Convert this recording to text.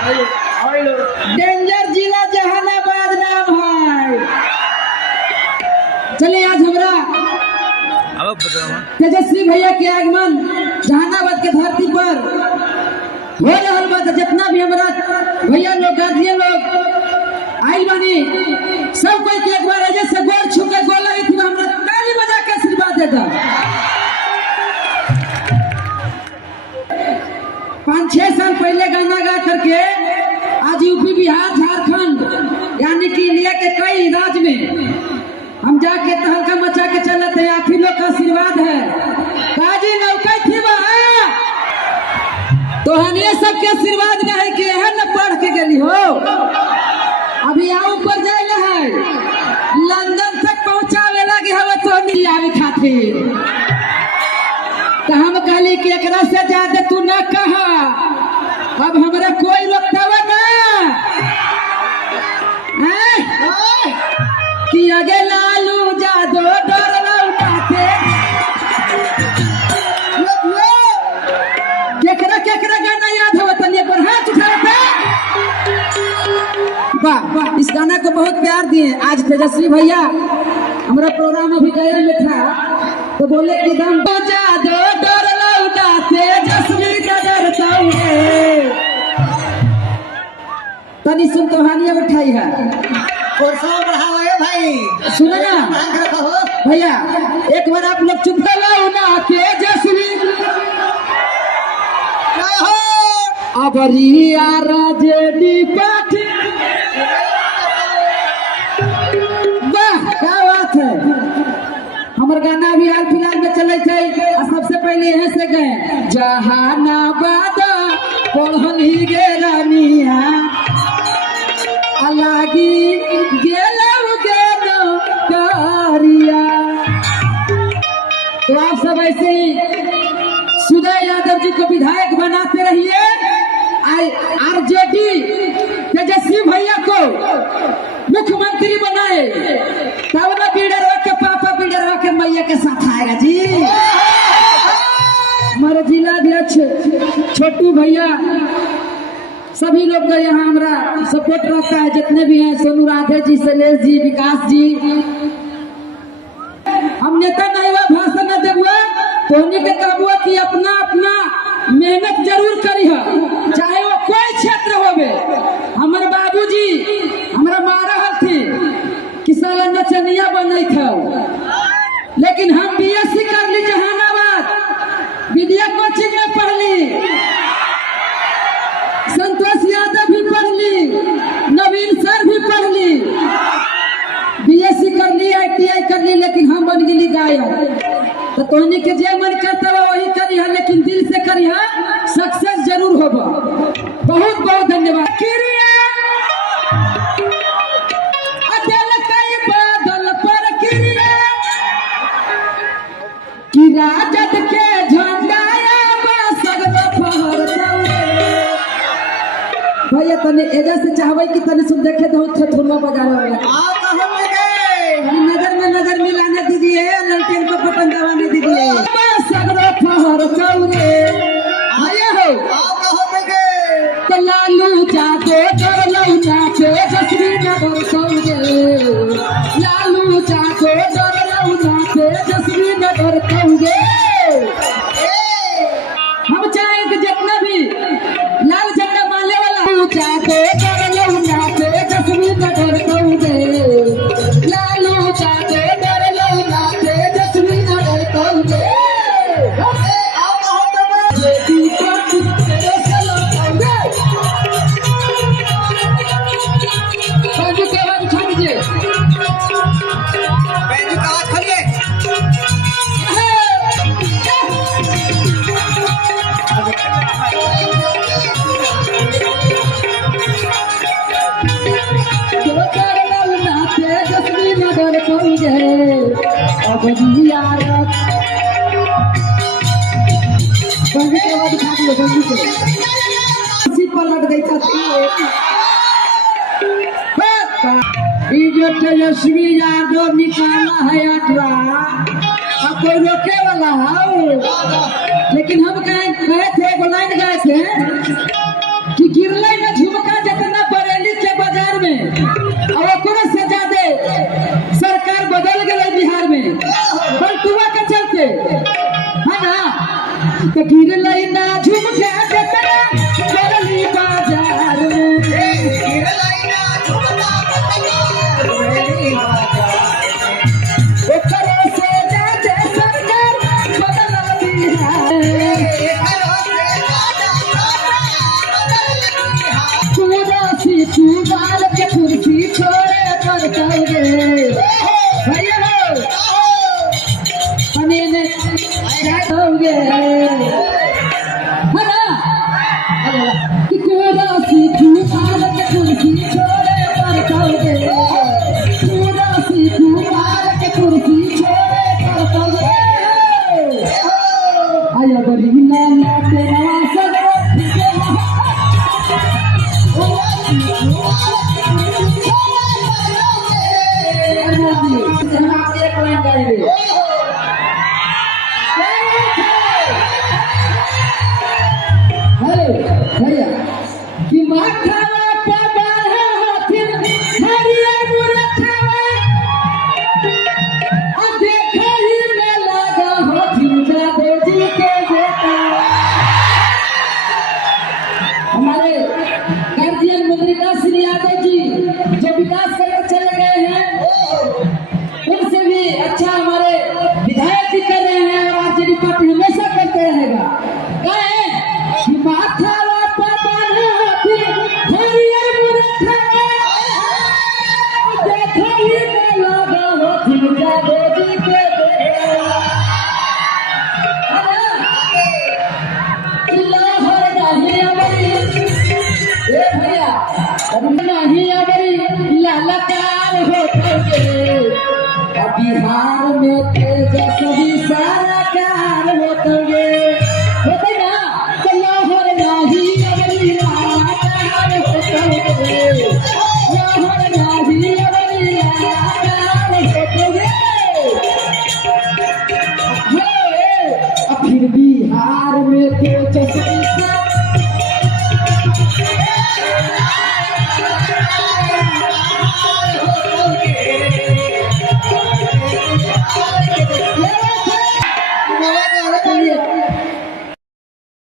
Danger जिला जहानाबाद नाम है। चलिए आज हमरा तेजस्वी भैया के आगमन जहानाबाद के धरती पर हो रहा बा। जितना भी हमारा भैया लोग गार्जियन लोग आई बनी सब कोई के एक बार ऐसे से गोर छू के गोला ही थी हमरा ताली बजा के आशीर्वाद देता। 5-6 साल पहले गाना गा करके आज यूपी बिहार झारखंड यानी कि इंडिया के कई राज्य में हम जाके तहलका मचा के चले थे। आप ही लोग का आशीर्वाद है। काजी नौका थी वहाँ तो हनिए सबके आशीर्वाद में है कि है न पढ़ के गली हो। अभी यहाँ ऊपर जाए है लंदन तक पहुँचावे लगे हवा तो नहीं आवे खातिर तो हम कहली कि एकरा से ज्यादा तू न कहा। अब हमरा कोई रोकता हुआ ना कि आगे लालू जादो डर लौटाते केकरा केकरा गाना याद हो तनिए पर हाथ उठाते। वाह वाह इस गाना को बहुत प्यार दिए। आज तेजस्वी भैया हमारा प्रोग्राम अभी गया में था तो बोले कि दम जादो डर लौटाते तेजस्वी डरता है। तनी सुन तो हानिया उठाई है और सब बढ़ावा भाई सुनो ना भैया एक बार आप लोग चुप कर लो ना तेजस्वी अबरिया राजेडी पाठी। वाह क्या बात है। हमारे गाना भी हाल फिलहाल में चले थे और सबसे पहले यहाँ से गए जहानाबाद पढ़नी गे रानिया अलगी गेलव गेनो कारिया। तो आप सब ऐसे ही सुदय यादव जी को विधायक बनाते रहिए। आरजेडी तेजस्वी भैया को मुख्यमंत्री बनाए तब ना बिल्डरवा के पापा बिल्डरवा के मैया के साथ आएगा जी। हमारे जिलाध्यक्ष छोटू भैया सभी लोग का यहाँ हमारा सपोर्ट रहता है। जितने भी हैं सोनू राधे जी शैलेश जी विकास जी हम नेता नहीं हुआ भाषण न देबुआ तो उन्हीं के कहबुआ कि अपना अपना मेहनत जरूर करी है चाहे वो कोई क्षेत्र होवे। हमारे बाबूजी हमारा मारा हथी कि साला नचनिया बने था लेकिन हम बीएससी कर ली जहानाबाद विद्या कोचिंग में पढ़ ली। संतोष यादव भी पढ़ ली नवीन सर भी पढ़ ली बीएससी कर ली ITI कर ली लेकिन हम बन गई गायक। तो तोहनी के जे मन करता है वही करी है लेकिन दिल से करी है सक्सेस जरूर होगा। बहुत बहुत धन्यवाद। बादल पर किरिया कि राजद के झंडा भैया तने एजा से चाहबै कि तने सुन देखे तो ठुठुरवा बजावे वाला नजर में नजर मिलाने दीजिए ललटेन को बटन दबाने दीजिए। सगरो फहर चौरे आए हो तो लालू जादो डर लौटाते तेजस्वी डर चौरे लालू जादो डर लौटाते तेजस्वी डर चौरे। हम चाहें कि जितना भी लाल झंडा मारने वाला जादो डर लौटाते तेजस्वी डर चौरे लालू जादो डर लौटाते तेजस्वी डर चौरे। तेजस्वी यादव निकाला है 18 अब कोई रोके वाला है। लेकिन हम कहे थे एगो लाइन गए थे कि गिरले न झुम में है ना तो गिर लेना झुम के देखना बरली बाजार में ओकरे से जाते सरकार बदला बिहार कुर्सी चुबाल के कुर्सी छोड़े कर कहोगे भैया हो हमें क्या कहोगे है ना कि कुर्सी चुबाल के कुर्सी छोड़े कर कहोगे कुर्सी चुबाल के कुर्सी छोड़े कर कहोगे आया बड़ी ना तेरा सब भैया कि माथावा पे बांधा हाथिन हरियर मुरथावा आ देखो ही में लगा हाथिन जादे जी के बेटा हमारे गार्जियन मुद्रिका श्री यादव जी जो विकास करके चले गए हैं उनसे भी अच्छा हमारे विधायक जी कर रहे हैं और आरजेडी पार्टी हमेशा करते रहेगा कहे माथा पर बांधा हाथिन हरियर मुरथावा देखो ही में लगा हाथिन जादे जी के बेटा लाहौर नहीं अबरी ए भैया नहीं अबरी ललकार होते बिहार